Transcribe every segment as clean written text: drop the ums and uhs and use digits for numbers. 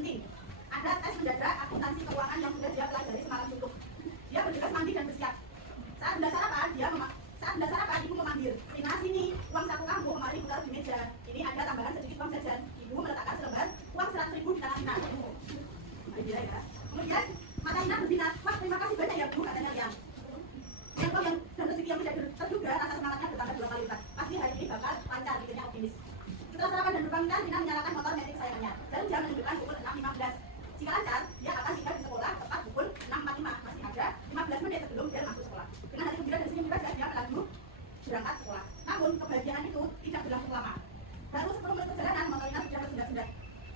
penting. Ada tes mendadak akuntansi keuangan yang sudah dia pelajari semalam suntuk. Dia bergegas mandi dan bersiap. Saat hendak sarapan, ibu memanggil, Rina sini, uang saku kamu kemarin taruh di meja. Ini ada tambahan sedikit uang jajan. Ibu meletakkan selembar uang 100.000 di tangan Rina. Kemudian mata Rina berbinar, wah terima kasih banyak ya Bu, katanya Rian. Yang dan rezeki yang tidak terduga, rasa semangatnya bertambah 2 kali lipat. Pasti hari ini bakal lancar, pikirnya optimis. Setelah sarapan dan berpamitan, Rina menyalakan motor metik kesayangannya. Jarum jam menunjukkan pukul 6.15. Jika lancar, dia akan tiba di sekolah tepat pukul 6.45. Masih ada 15 menit sebelum dia masuk sekolah. Dengan hati gembira dan senyum wajah, dia melaju berangkat sekolah. Namun kebahagiaan itu tidak berlangsung lama. Baru 10 menit perjalanan, motor Rina sudah bersendat-sendat.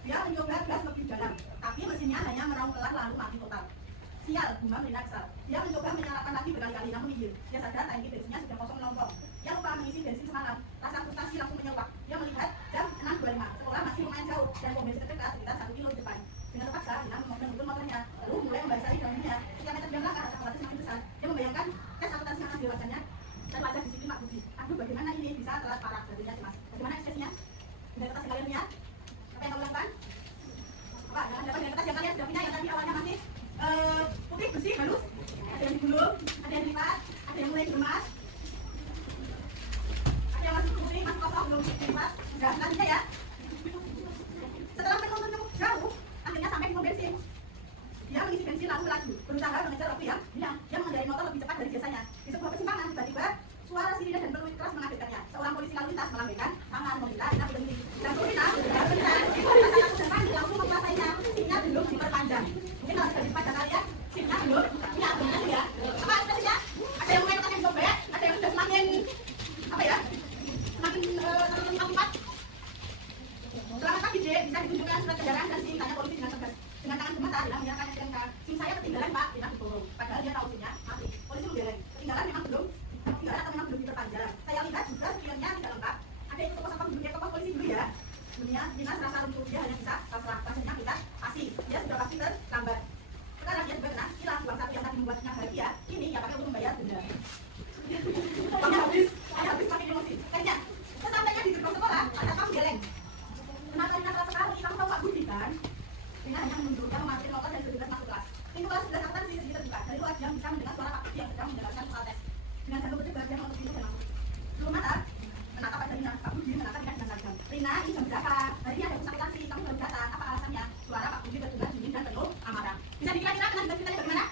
Dia mencoba gas lebih dalam, tapi mesinnya hanya meraung pelan lalu mati total. Sial, gumam Rina kesal. Dia mencoba menyalakan lagi berkali-kali, namun minggir. Dia sadar tangki bensinnya sudah kosong melompong. Dia lupa mengisi bensin semalam. Rasa frustasi langsung menyewak. Dia melihat jam 6.25. Sekolah masih lumayan jauh dan pom bensin terdekat sekitar 1 kilo di depan. Dengan terpaksa, Rina menurunkan motornya, lalu mulai membasahi daunnya. Setiap meter dia melangkah, rasa khawatir semakin besar. Dia membayangkan tes akuntansi yang akan dilakukannya dan wajah disiplin Mak Budi. Aduh, bagaimana ini bisa telat parah, jadinya cemas. Bagaimana ekspresinya? Dengan kertas yang kalian lihat, apa yang kamu lakukan? Apa? Jangan dapat dengan kertas yang kalian sudah punya yang tadi awalnya masih putih bersih halus, ada yang digulung, ada yang dilipat, ada yang mulai gemas, ada yang masih putih, masih kosong belum dilipat. Sudah selanjutnya ya. Setelah menuntun cukup jauh, akhirnya sampai di pom bensin. Dia mengisi bensin lalu melaju, berusaha mengejar waktu yang hilang. Dia mengendarai motor lebih cepat dari biasanya. Di sebuah persimpangan, tiba-tiba suara sirine dan peluit keras mengagetkannya. Seorang polisi lalu lintas melambaikan tangan meminta Rina berhenti. Dan Rina benar-benar dan panggil langsung menguasainya. Sinnya belum diperpanjang. Mungkin kalau sudah diperpanjang kalian, sinnya belum. Ini agungnya ya. Apa ekspresinya? Ada yang mulai yang sobek, ada yang sudah semakin apa ya? Semakin akibat. Selamat pagi Dek, bisa ditunjukkan surat kendaraan dan SIM, tanya polisi dengan tegas. Dengan tangan gemetar, Rina menyerahkan STNK. SIM saya ketinggalan Pak, Rina ditolong. Padahal dia tahu SIM-nya mati. Polisi membelai. Ketinggalan memang belum. Ketinggalan atau memang belum diperpanjang. Saya lihat juga spionnya tidak lengkap. Ada yang toko sampah dulu, dia toko polisi dulu ya. Dunia, Rina serasa runtuh, dia hanya bisa pasrah. Rasanya kita pasti, dia sudah pasti terlambat. Sekarang dia juga kena hilang uang saku yang tadi membuatnya bahagia. Ini yang pakai untuk membayar denda. Uangnya habis pakai emosi. Kayaknya, sesampainya di gerbang sekolah, ada kamu geleng. Kenapa Rina keras sekali? Kamu tahu Pak Budi kan? Rina hanya menundukkan memakai motor dan bergegas masuk kelas. Pintu kelas sebelah atas sedikit terbuka. Dari luar dia bisa mendengar suara Pak Budi yang sedang menjalankan soal tes. Dengan jantung berdebar dia menutup pintu dan masuk. Belum mata, menatap pada Rina. Pak Budi menatap Rina dengan tajam. Rina, ini jam berapa? Hari ini ada sakit taksi. Kamu baru datang. Apa alasannya? Suara Pak Budi berdengar dingin dan penuh amarah. Bisa dikira-kira kenapa ceritanya bagaimana?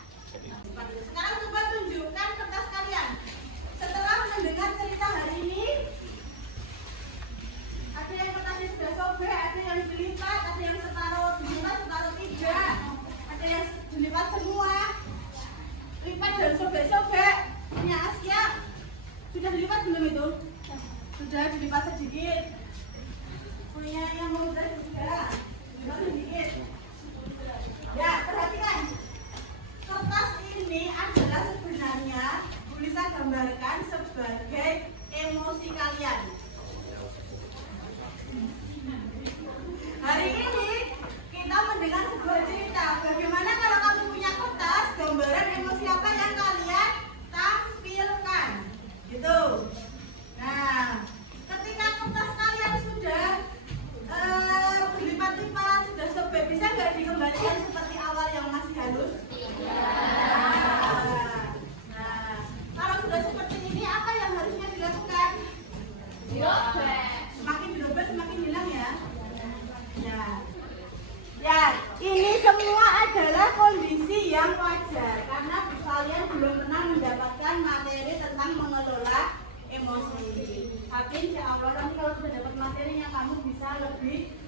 Sekarang coba tunjukkan kertas kalian. Setelah mendengar cerita hari ini, ada yang kertasnya sudah sobek, ada yang dilipat, ada yang separuh dilipat, separuh tidak, ada yang dilipat semua, lipat dan sobek-sobek. Punya Asia sudah dilipat belum itu? Sudah dilipat sedikit. Punya yang mau juga dilipat sedikit. Ya, perhatikan. Kertas ini adalah sebenarnya bisa gambarkan sebagai emosi kalian. Hari ini kita mendengar sebuah cerita. Bagaimana kalau kamu punya kertas, gambaran emosi apa yang kalian tampilkan, gitu. Nah, ketika kertas kalian sudah berlipat-lipat, sudah sobek, bisa nggak dikembalikan seperti awal yang masih halus? Nah, kalau sudah seperti ini, apa yang harusnya dilakukan? Semakin dirobek, semakin hilang ya. Ya, ini semua adalah kondisi yang wajar karena kalian belum pernah mendapatkan materi tentang mengelola emosi. Tapi insya Allah nanti kalau sudah dapat materinya kamu bisa lebih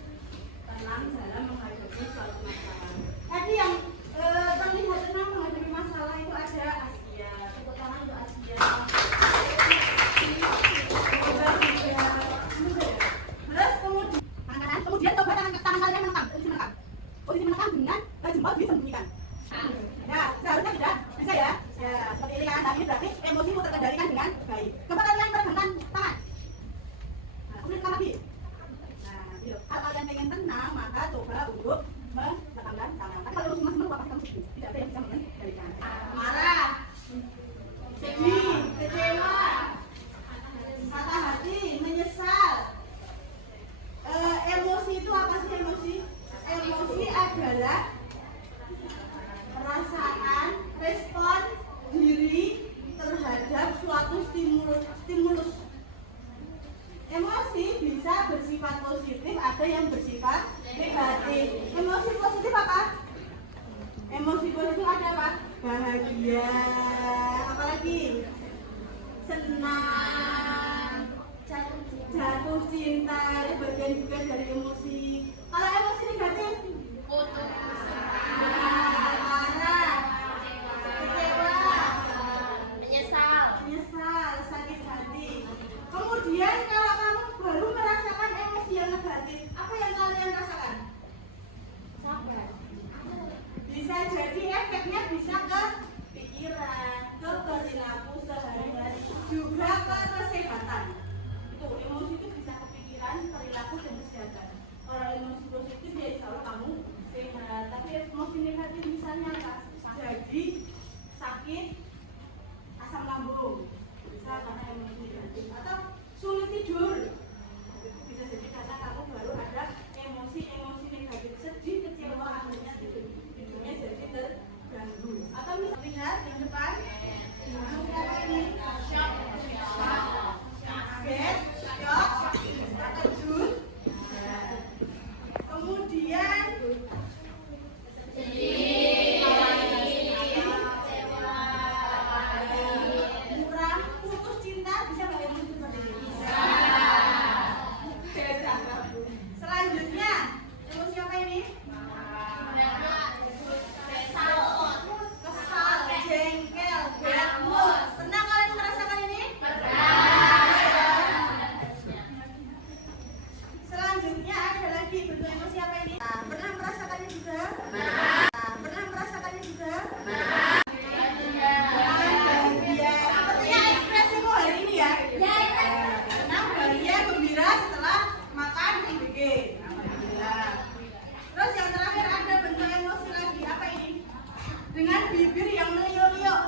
tenang dalam menghadapi suatu masalah. Tadi yang terlihat tenang menghadapi masalah itu ada Asia. Tepuk tangan untuk Asia. Terus kemudian coba tangan kalian menekam, posisi menekam dengan jempol disembunyikan. Ya, seharusnya tidak bisa ya. Ya, seperti ini kan. Tapi berarti emosimu terkendalikan dengan baik. Coba kalian peregangkan tangan. Nah, kemudian tangan lagi. Nah, gitu. Kalau kalian pengen tenang, maka coba untuk menegangkan tangan. Tapi kalau semua pasti kamu sedih. Tidak ada yang bisa mengendalikan. Marah, sedih, kecewa, patah hati, menyesal. Emosi itu apa sih emosi? Emosi adalah perasaan respon diri terhadap suatu stimulus. Emosi bisa bersifat positif, ada yang bersifat negatif. Emosi positif apa? Emosi positif ada apa? Bahagia, apalagi senang, jatuh cinta, itu bagian juga dari emosi. Kalau emosi negatif, marah, kecewa, menyesal, sakit hati. Kemudian kalau kamu baru merasakan emosi yang negatif, apa yang kalian rasakan? Bisa jadi efeknya bisa ke pikiran, ke perilaku sehari-hari, juga ke kesehatan. Itu emosi itu bisa ke pikiran, perilaku dan kesehatan. Kalau emosi positif ya insya Allah kamu sehat. Tapi emosi negatif misalnya apa? Jadi sakit asam lambung, bisa karena emosi negatif, atau sulit tidur. Bisa jadi karena kamu baru ada emosi negatif, sedih, kecewa, akhirnya tidurnya jadi terganggu. Atau bisa lihat yang depan, apa ini? Shock, terkejut, kemudian muram, putus cinta, bisa pakai emosi seperti ini. Selanjutnya, emosi apa ini? Kesal, jengkel, bad mood. Pernah kalian merasakan ini? Selanjutnya ada lagi bentuk emosi apa ini? Pernah merasakannya juga? Pernah merasakannya juga? Bahagia. Sepertinya ekspresimu hari ini ya? Senang, bahagia, gembira setelah makan IBG. Alhamdulillah. Terus yang terakhir ada bentuk emosi lagi. Apa ini? Dengan bibir yang meliuk-liuk.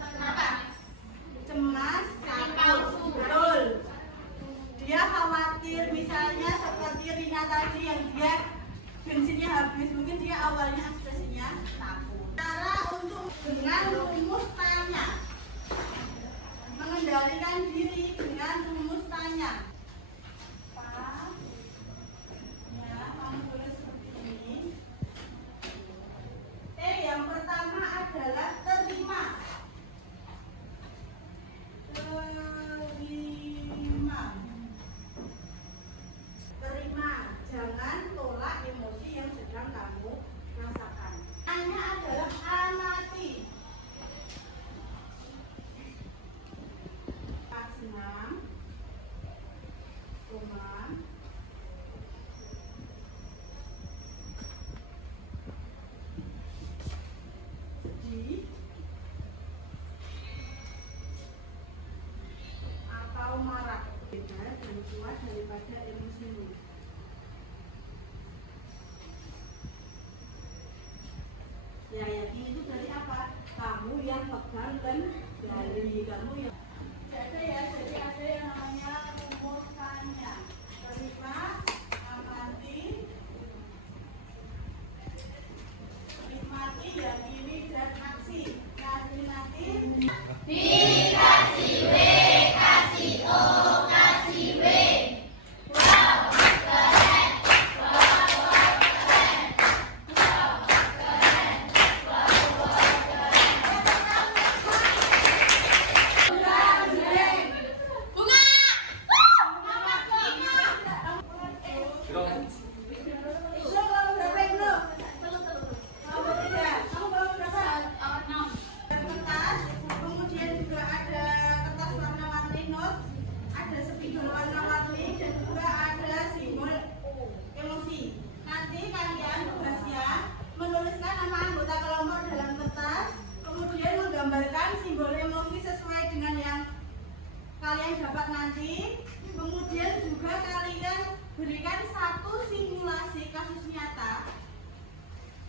Apa? Cemas, takut. Betul. Dia khawatir, misalnya seperti Rina tadi yang dia bensinnya habis, mungkin dia awalnya ekspresinya takut. Cara untuk dengan rumus tanya, mengendalikan diri dengan rumus tanya. Ya, kamu boleh seperti ini. Yang pertama adalah terima. Terima, jangan tolak emosi yang sedang kamu rasakan. Tanya adalah amati. Senang, rumah, sedih, atau marah. Beda dan kuat daripada emosimu. Ya, yakin itu dari apa? Kamu yang pegang kendali, kamu yang ada ya, jadi ada yang namanya rumus tanya. Terima, amati, nikmati, yakini, dan aksi. Nanti Dikasih W, kasih O, kasih W. Wow, keren. Wow, keren. Wow, keren. Wow, keren. Bunga. kemudian juga ada kertas warna-warni note, ada spidol warna-warni, dan juga ada simbol emosi. Nanti kalian tugasnya menuliskan nama anggota kelompok dalam kertas, kemudian menggambarkan simbol emosi sesuai dengan yang kalian dapat nanti. Kemudian juga kalian berikan satu simulasi kasus nyata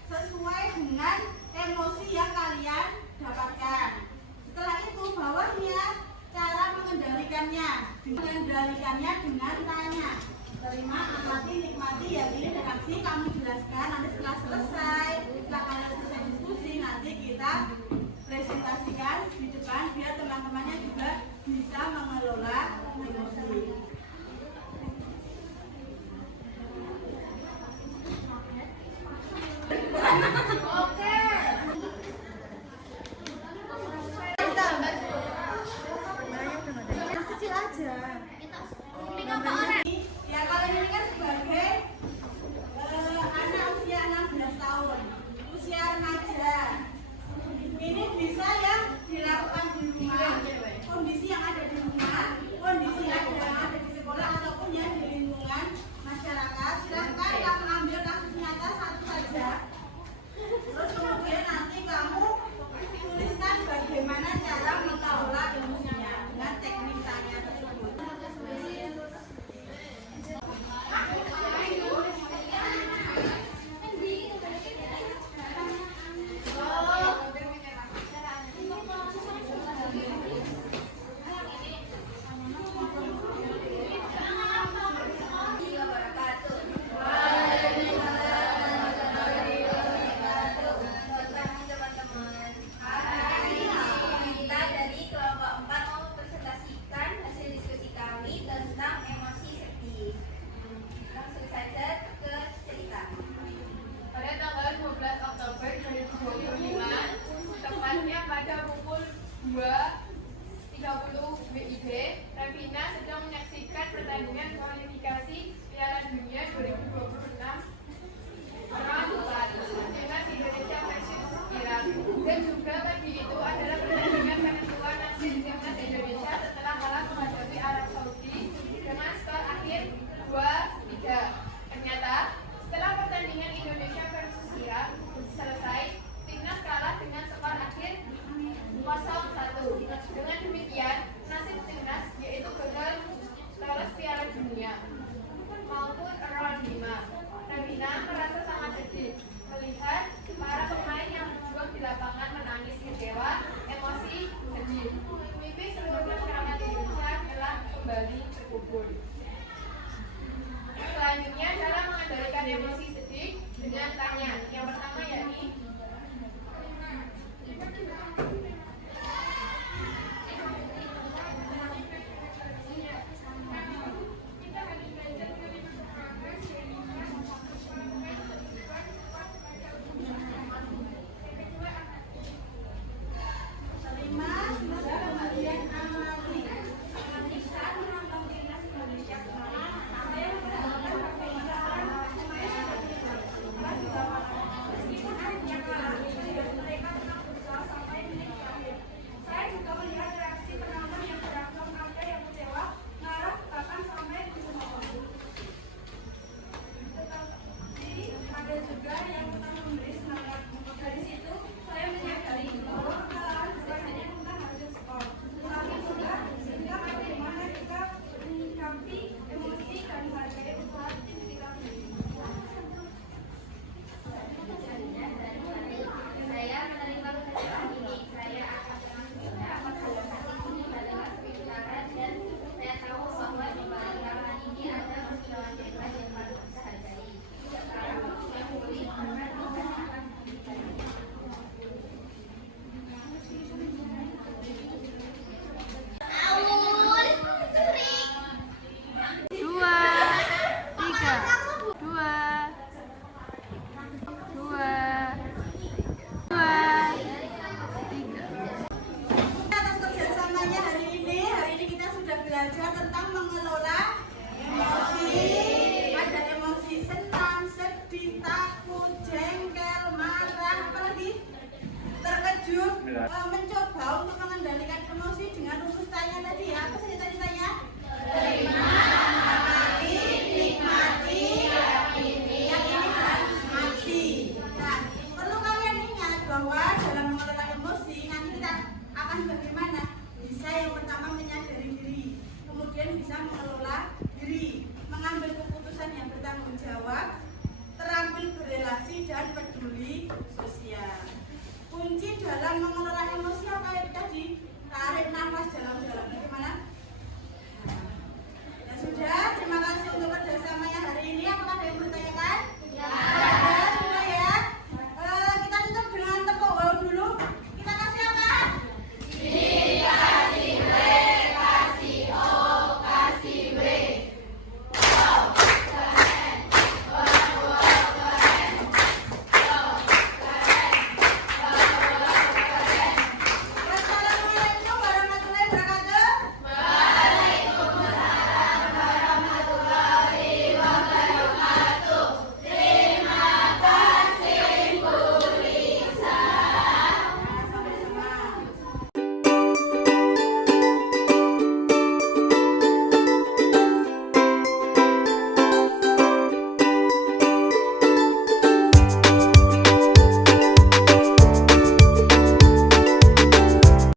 sesuai dengan emosi yang kalian dapatkan. Setelah itu bawahnya cara mengendalikannya dengan tanya. Terima, amati, nikmati, yakini, dan aksi kamu jelaskan. jelaskan. Nanti setelah kalian selesai diskusi, nanti kita presentasikan di depan biar teman-temannya juga bisa mengelola emosi. Oke. Yang kecil aja. Klik apa orang? Ya kalian ini kan sebagai anak usia 16 tahun, usia remaja. Ini bisa yang dilakukan di rumah, kondisi yang ada di rumah, kondisi yang ada di sekolah ataupun yang di lingkungan masyarakat. Silakan kamu ambil kasus nyata satu saja. Terus kemudian nanti kamu tuliskan bagaimana cara mengelola emosinya dengan teknik tanya tersebut. Kita dari kelompok 4 mau presentasikan hasil diskusi kami tentang emosi sedih. Langsung saja ke cerita. Pada tanggal 12 Oktober 2025, tepatnya pada pukul 2.30 WIB, Revina sedang menyaksikan pertandingan kualifikasi Piala Dunia 2026 Ramadan timnas Indonesia versus Irak. Dan juga pagi itu adalah pertandingan penentuan nasib timnas Indonesia setelah kalah menghadapi Arab Saudi dengan skor akhir 2-3. Ternyata setelah pertandingan Indonesia versus Irak selesai, timnas kalah dengan skor akhir 0-1. Dengan demikian, nasib timnas yaitu gagal lolos Piala Dunia maupun round 5. Revina merasa sangat sedih melihat para pemain yang berjuang di lapangan menangis kecewa, emosi, sedih. Mimpi seluruh masyarakat Indonesia telah kembali terkubur. Selanjutnya, cara mengendalikan emosi sedih dengan tanya. Yang pertama yakni Atas kerjasamanya hari ini kita sudah belajar tentang mengelola emosi. Ada emosi senang, sedih, takut, jengkel, marah, apalagi terkejut. Mencoba untuk mengendalikan emosi dengan rumus tanya tadi ya. Apa sih tanya? Terima, amati, nikmati, yakini, dan mati. Nah, perlu kalian ingat bahwa dalam mengelola emosi nanti kita akan bagaimana? Bisa yang pertama menyadari diri, kemudian bisa mengelola diri, mengambil keputusan yang bertanggung jawab, terampil berrelasi dan peduli sosial. Kunci dalam mengelola